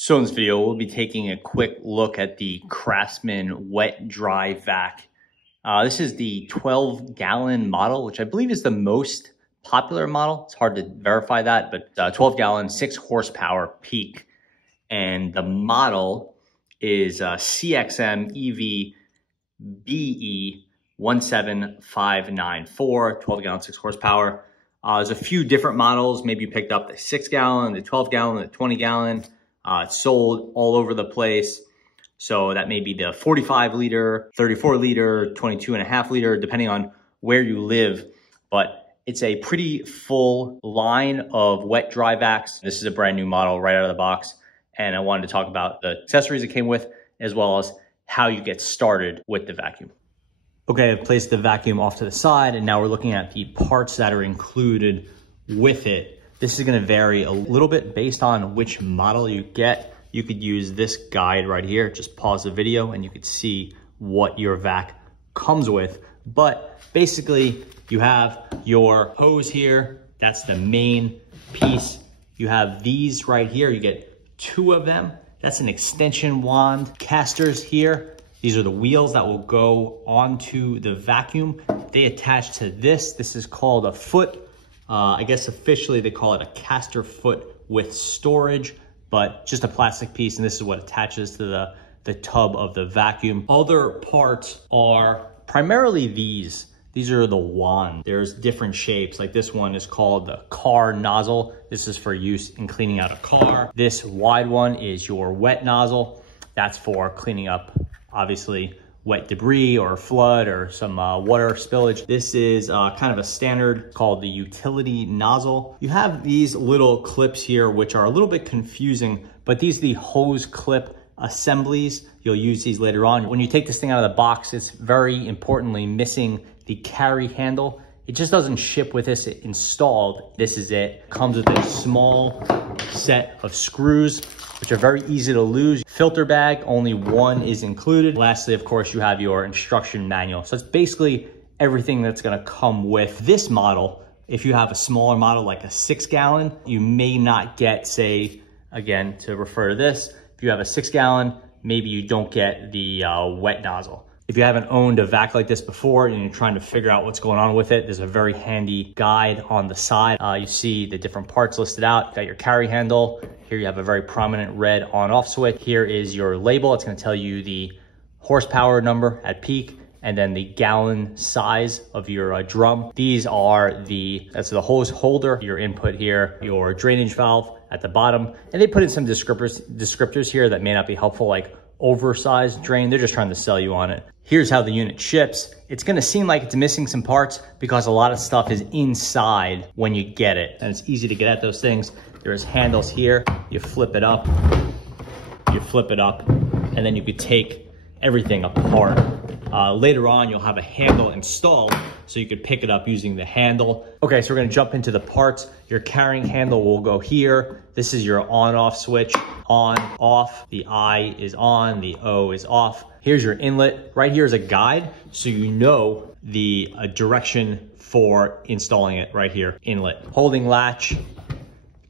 So in this video, we'll be taking a quick look at the Craftsman wet dry vac. This is the 12-gallon model, which I believe is the most popular model. It's hard to verify that, but 12-gallon, 6 horsepower peak. And the model is CXM EV BE 17594, 12-gallon, 6 horsepower. There's a few different models. Maybe you picked up the 6-gallon, the 12-gallon, the 20-gallon. It's sold all over the place. So that may be the 45 liter, 34 liter, 22.5 liter, depending on where you live. But it's a pretty full line of wet dry vacs. This is a brand new model right out of the box. And I wanted to talk about the accessories it came with, as well as how you get started with the vacuum. Okay, I've placed the vacuum off to the side, and now we're looking at the parts that are included with it. This is gonna vary a little bit based on which model you get. You could use this guide right here. Just pause the video and you could see what your vac comes with. But basically, you have your hose here. That's the main piece. You have these right here. You get 2 of them. That's an extension wand. Casters here. These are the wheels that will go onto the vacuum. They attach to this. This is called a foot. I guess officially they call it a caster foot with storage, but just a plastic piece, and this is what attaches to the tub of the vacuum. Other parts are primarily these. These are the wand. There's different shapes. Like this one is called the car nozzle. This is for use in cleaning out a car. This wide one is your wet nozzle. That's for cleaning up, obviously, wet debris or flood or some water spillage. This is kind of a standard called the utility nozzle. You have these little clips here, which are a little bit confusing, but these are the hose clip assemblies. You'll use these later on. When you take this thing out of the box, it's very importantly missing the carry handle. It just doesn't ship with this installed. This is it. Comes with a small set of screws, which are very easy to lose. Filter bag, only one is included. Lastly, of course, you have your instruction manual. So it's basically everything that's gonna come with this model. If you have a smaller model, like a 6-gallon, you may not get, say, again, to refer to this, if you have a 6-gallon, maybe you don't get the wet nozzle. If you haven't owned a vac like this before and you're trying to figure out what's going on with it, there's a very handy guide on the side. You see the different parts listed out. You got your carry handle. Here you have a very prominent red on-off switch. Here is your label. It's gonna tell you the horsepower number at peak and then the gallon size of your drum. These are that's the hose holder, your input here, your drainage valve at the bottom. And they put in some descriptors here that may not be helpful, like oversized drain. They're just trying to sell you on it. Here's how the unit ships. It's gonna seem like it's missing some parts because a lot of stuff is inside when you get it. And it's easy to get at those things. There's handles here. You flip it up, and then you could take everything apart. Later on, you'll have a handle installed so you could pick it up using the handle. Okay, so we're gonna jump into the parts. Your carrying handle will go here. This is your on-off switch. On, off, the I is on, the O is off. Here's your inlet. Right here is a guide, so you know the direction for installing it right here, inlet. Holding latch,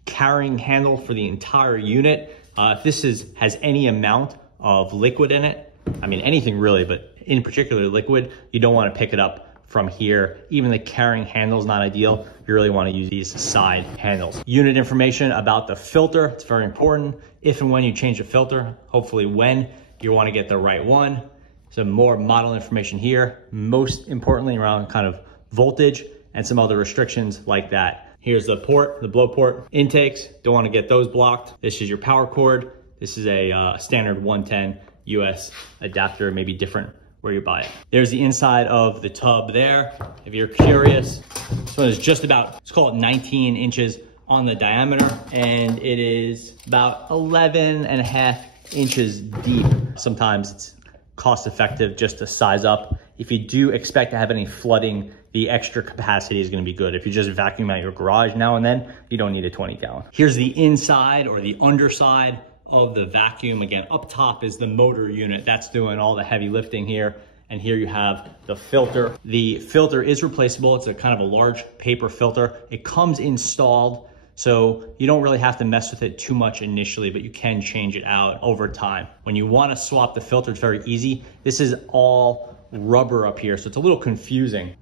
carrying handle for the entire unit. If this has any amount of liquid in it, I mean anything really, but in particular liquid, you don't want to pick it up from here. Even the carrying handle is not ideal. You really want to use these side handles. Unit information about the filter, it's very important. If and when you change the filter, hopefully when, you want to get the right one. Some more model information here. Most importantly around kind of voltage and some other restrictions like that. Here's the port, the blow port. Intakes, don't want to get those blocked. This is your power cord. This is a standard 110 US adapter, maybe different where you buy it. There's the inside of the tub there. If you're curious, this one is just about, let's call it 19 inches on the diameter, and it is about 11.5 inches deep. Sometimes it's cost effective just to size up. If you do expect to have any flooding, the extra capacity is gonna be good. If you just vacuum out your garage now and then, you don't need a 20-gallon. Here's the inside or the underside of the vacuum. Again, up top is the motor unit. That's doing all the heavy lifting here. And here you have the filter. The filter is replaceable. It's a kind of a large paper filter. It comes installed. So you don't really have to mess with it too much initially, but you can change it out over time. When you want to swap the filter, it's very easy. This is all rubber up here, so it's a little confusing.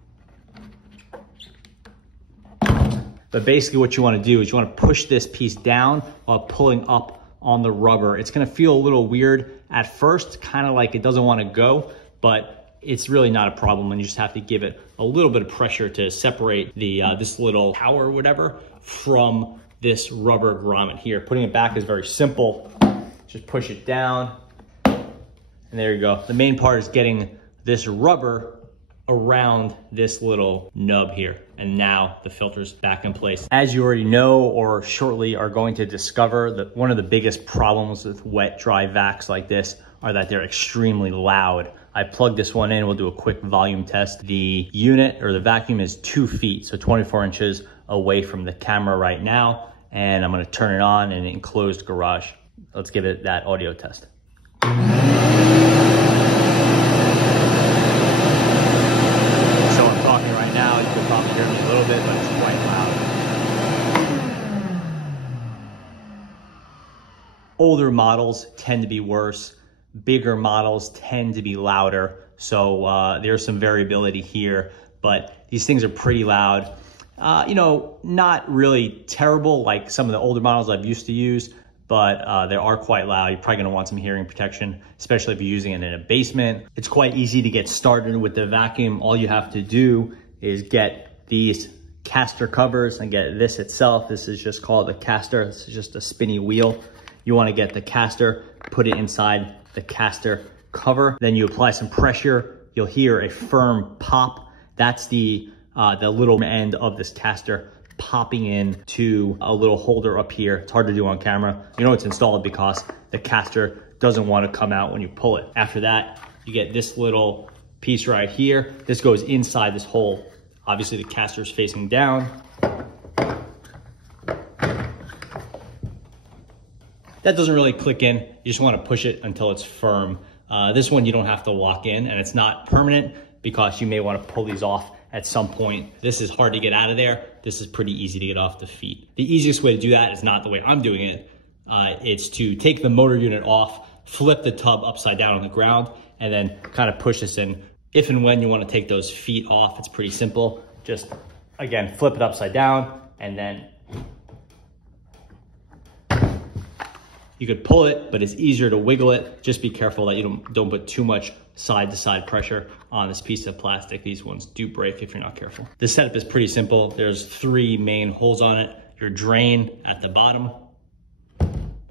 But basically what you want to do is you want to push this piece down while pulling up on the rubber. It's going to feel a little weird at first, kind of like it doesn't want to go, but it's really not a problem, and you just have to give it a little bit of pressure to separate the this little tower or whatever from this rubber grommet here. Putting it back is very simple. Just push it down, and there you go. The main part is getting this rubber around this little nub here, and now the filter's back in place. As you already know, or shortly are going to discover, that one of the biggest problems with wet dry vacs like this are that they're extremely loud. I plugged this one in. We'll do a quick volume test. The unit or the vacuum is 2 feet, so 24 inches away from the camera right now, and I'm going to turn it on in an enclosed garage. Let's give it that audio test. So I'm talking right now. You can probably hear me a little bit, but it's quite loud. Older models tend to be worse. Bigger models tend to be louder. So there's some variability here, but these things are pretty loud. You know, not really terrible like some of the older models I've used to use, but they are quite loud. You're probably gonna want some hearing protection, especially if you're using it in a basement. It's quite easy to get started with the vacuum. All you have to do is get these caster covers and get this itself. This is just called a caster. This is just a spinny wheel. You wanna get the caster, put it inside the caster cover. Then you apply some pressure. You'll hear a firm pop. That's the little end of this caster popping in to a little holder up here. It's hard to do on camera. You know it's installed because the caster doesn't want to come out when you pull it. After that, you get this little piece right here. This goes inside this hole. Obviously the caster is facing down. That doesn't really click in. You just want to push it until it's firm. This one you don't have to lock in, and it's not permanent because you may want to pull these off at some point. This is hard to get out of there. This is pretty easy to get off the feet. The easiest way to do that is not the way I'm doing it. It's to take the motor unit off, flip the tub upside down on the ground, and then kind of push this in. If and when you want to take those feet off, it's pretty simple. Just, again, flip it upside down, and then you could pull it, but it's easier to wiggle it. Just be careful that you don't put too much side-to-side pressure on this piece of plastic. These ones do break if you're not careful. The setup is pretty simple. There's 3 main holes on it. Your drain at the bottom,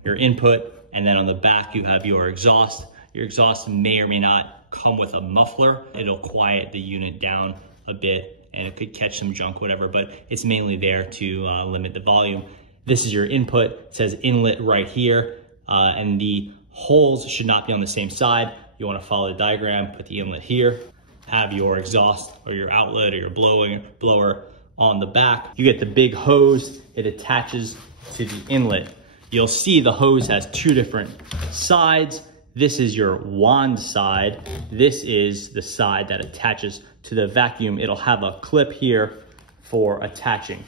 your input, and then on the back you have your exhaust. Your exhaust may or may not come with a muffler. It'll quiet the unit down a bit, and it could catch some junk, whatever, but it's mainly there to limit the volume. This is your input. It says inlet right here, and the holes should not be on the same side. You want to follow the diagram, put the inlet here, have your exhaust or your outlet or your blower on the back. You get the big hose. It attaches to the inlet. You'll see the hose has 2 different sides. This is your wand side. This is the side that attaches to the vacuum. It'll have a clip here for attaching.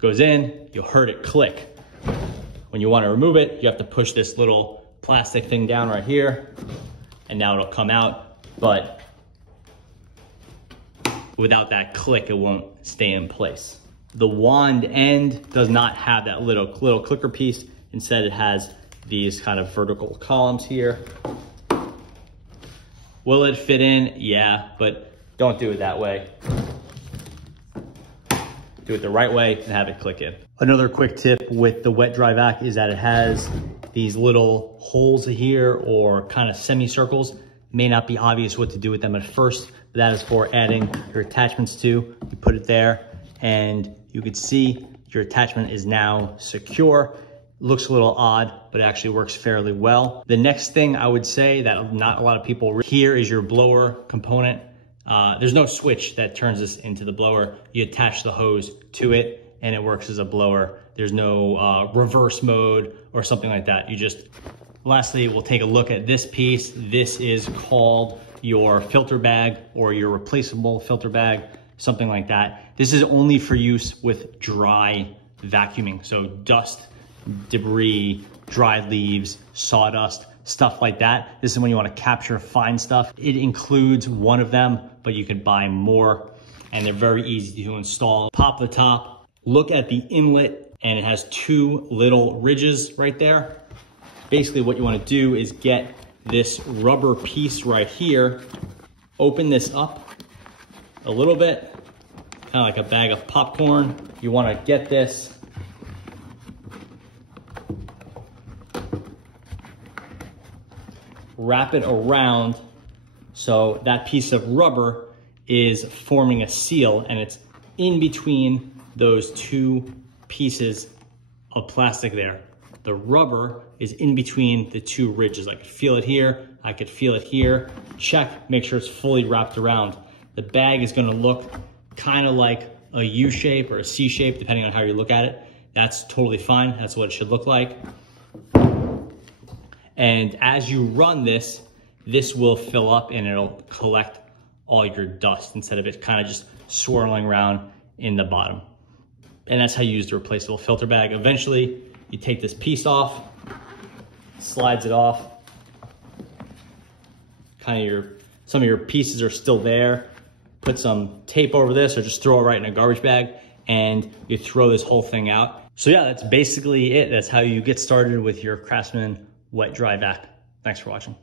Goes in, you'll hear it click. When you want to remove it, you have to push this little plastic thing down right here, and now it'll come out, but without that click, it won't stay in place. The wand end does not have that little clicker piece. Instead, it has these kind of vertical columns here. Will it fit in? Yeah, but don't do it that way. Do it the right way and have it click in. Another quick tip with the wet dry vac is that it has these little holes here, or kind of semicircles. May not be obvious what to do with them at first, but that is for adding your attachments to. You put it there and you can see your attachment is now secure. Looks a little odd, but it actually works fairly well. The next thing I would say that not a lot of people here is your blower component. There's no switch that turns this into the blower. You attach the hose to it and it works as a blower. There's no reverse mode or something like that. Lastly, we'll take a look at this piece. This is called your filter bag or your replaceable filter bag. something like that. This is only for use with dry vacuuming. So dust, debris, dried leaves, sawdust, stuff like that. This is when you want to capture fine stuff. It includes one of them, but you can buy more, and they're very easy to install. Pop the top, look at the inlet, and it has two little ridges right there. Basically what you want to do is get this rubber piece right here, open this up a little bit, kind of like a bag of popcorn. You want to get this wrap it around so that piece of rubber is forming a seal, and it's in between those two pieces of plastic there. The rubber is in between the two ridges. I could feel it here, I could feel it here. Check, make sure it's fully wrapped around. The bag is gonna look kind of like a U shape or a C shape, depending on how you look at it. That's totally fine, that's what it should look like. And as you run this, this will fill up and it'll collect all your dust instead of it kind of just swirling around in the bottom. And that's how you use the replaceable filter bag. Eventually, you take this piece off, slides it off. Kind of some of your pieces are still there. Put some tape over this or just throw it right in a garbage bag and you throw this whole thing out. So yeah, that's basically it. That's how you get started with your Craftsman wet dry vac. Thanks for watching.